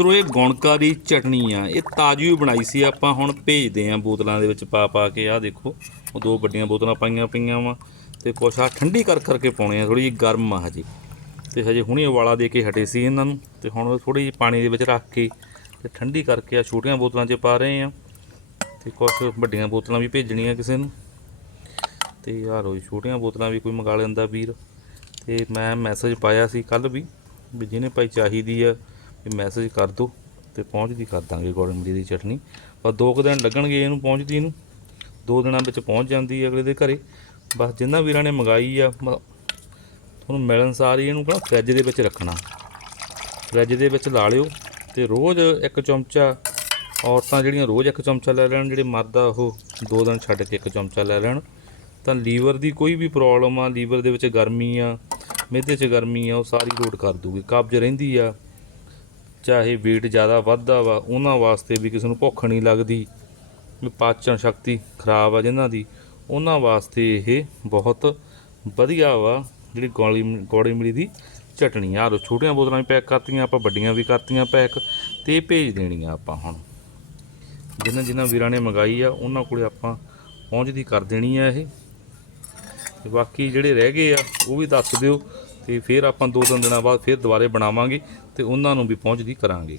ਮਿੱਤਰੋ, ਇਹ ਗੌਣਕਾ ਦੀ ਚਟਨੀ ਆ। ਇਹ ਤਾਜ਼ੀ ਓ ਬਣਾਈ ਸੀ, ਆਪਾਂ ਹੁਣ ਭੇਜਦੇ ਆ ਬੋਤਲਾਂ ਦੇ ਵਿੱਚ ਪਾ ਪਾ ਕੇ। ਆਹ ਦੇਖੋ, ਉਹ ਦੋ ਵੱਡੀਆਂ ਬੋਤਲਾਂ ਪਾਈਆਂ ਪਈਆਂ ਵਾ। ਤੇ ਕੁਛ ਆ ਠੰਡੀ ਕਰ ਕਰਕੇ ਪਾਉਣੇ ਆ ਥੋੜੀ ਜਿਹੀ ਗਰਮ ਆ ਹਜੇ। ਤੇ ਹਜੇ ਹੁਣੇ ਉਬਾਲਾ ਦੇ ਕੇ ਹਟੇ ਸੀ ਇਹਨਾਂ ਨੂੰ। ਤੇ ਹੁਣ ਥੋੜੀ ਜਿਹੀ ਪਾਣੀ ਦੇ ਵਿੱਚ ਰੱਖ ਕੇ ਤੇ ਠੰਡੀ ਕਰਕੇ ਆ ਛੋਟੀਆਂ ਬੋਤਲਾਂ 'ਚ ਪਾ ਰਹੇ ਆ। ਤੇ ਕੁਛ ਵੱਡੀਆਂ ਬੋਤਲਾਂ ਵੀ ਭੇਜਣੀਆਂ ਕਿਸੇ ਨੂੰ। ਤੇ ਆਹ ਲੋ ਛੋਟੀਆਂ ਬੋਤਲਾਂ ਵੀ ਕੋਈ ਮੰਗਾ ਲੈਂਦਾ ਵੀਰ। ਤੇ ਮੈਂ ਮੈਸੇਜ ਪਾਇਆ ਸੀ ਕੱਲ ਵੀ ਵੀ ਜਿਹਨੇ ਭਾਈ ਚਾਹੀਦੀ ਆ ਇਹ ਮੈਸੇਜ ਕਰ ਦਿਓ ਤੇ ਪਹੁੰਚਦੀ ਕਰ ਦਾਂਗੇ ਗੋੜ ਇਮਲੀ ਦੀ ਚਟਨੀ। ਪਰ ਦੋ ਕੁ ਦਿਨ ਲੱਗਣਗੇ ਇਹਨੂੰ ਪਹੁੰਚਦੀ ਇਹਨੂੰ ਦੋ ਦਿਨਾਂ ਵਿੱਚ ਪਹੁੰਚ ਜਾਂਦੀ ਹੈ ਅਗਲੇ ਦੇ ਘਰੇ। ਬਸ ਜਿੰਨਾ ਵੀਰਾਂ ਨੇ ਮੰਗਾਈ ਆ, ਮ- ਤੁਹਾਨੂੰ ਮਿਲਣ ਸਾਰ ਹੀ ਇਹਨੂੰ ਕਿਹੜਾ ਫਰਿੱਜ ਦੇ ਵਿੱਚ ਰੱਖਣਾ। ਫਰਿੱਜ ਦੇ ਵਿੱਚ ਲਾ ਲਿਓ ਤੇ ਰੋਜ਼ ਇੱਕ ਚਮਚਾ ਔਰਤਾਂ ਜਿਹੜੀਆਂ ਰੋਜ਼ ਇੱਕ ਚਮਚਾ ਲੈ ਲੈਣ, ਜਿਹੜੇ ਮਰਦ ਆ ਉਹ ਦੋ ਦਿਨ ਛੱਡ ਕੇ ਇੱਕ ਚਮਚਾ ਲੈ ਲੈਣ। ਤਾਂ ਲੀਵਰ ਦੀ ਕੋਈ ਵੀ ਪ੍ਰੋਬਲਮ ਆ, ਲੀਵਰ ਦੇ ਵਿੱਚ ਗਰਮੀ ਆ ਮਿਹਦੇ 'ਚ ਗਰਮੀ ਆ, ਉਹ ਸਾਰੀ ਲੋਡ ਕਰ ਦੂਗੀ। ਕਬਜ਼ ਰਹਿੰਦੀ ਆ। ਚਾਹੇ weight ਜ਼ਿਆਦਾ ਵੱਧਦਾ ਵਾ, ਉਹਨਾਂ ਵਾਸਤੇ ਵੀ ਕਿਸੇ ਨੂੰ ਭੁੱਖ ਨਹੀਂ ਲੱਗਦੀ, ਵੀ ਪਾਚਨ ਸ਼ਕਤੀ ਖਰਾਬ ਆ ਜਿਨ੍ਹਾਂ ਦੀ, ਉਹਨਾਂ ਵਾਸਤੇ ਇਹ ਬਹੁਤ ਵਧੀਆ ਵਾ ਜਿਹੜੀ ਗੋਲੀ ਗੋੜੀ ਮਿਲੀ ਦੀ ਚਟਣੀ। ਆ ਲੋ ਛੋਟੀਆਂ ਬੋਤਲਾਂ ਵੀ ਪੈਕ ਕਰਤੀਆਂ, ਆਪਾਂ ਵੱਡੀਆਂ ਵੀ ਕਰਤੀਆਂ ਪੈਕ ਤੇ ਭੇਜ ਦੇਣੀਆਂ ਆਪਾਂ ਹੁਣ। ਜਿਨ੍ਹਾਂ ਜਿਨ੍ਹਾਂ ਵੀਰਾਂ ਨੇ ਮੰਗਾਈ ਆ, ਉਹਨਾਂ ਕੋਲੇ ਆਪਾਂ ਪਹੁੰਚਦੀ ਕਰ ਦੇਣੀ ਆ ਇਹ। ਤੇ ਬਾਕੀ ਜਿਹੜੇ ਰਹਿ ਗਏ ਆ, ਉਹ ਵੀ ਦੱਸ ਦਿਓ। ਤੇ ਫਿਰ ਆਪਾਂ ਦੋ ਤਿੰਨ ਦਿਨਾਂ ਬਾਅਦ ਫਿਰ ਦੁਬਾਰੇ ਬਣਾਵਾਂਗੇ ਤੇ ਉਹਨਾਂ ਨੂੰ ਵੀ ਪਹੁੰਚਦੀ ਕਰਾਂਗੇ।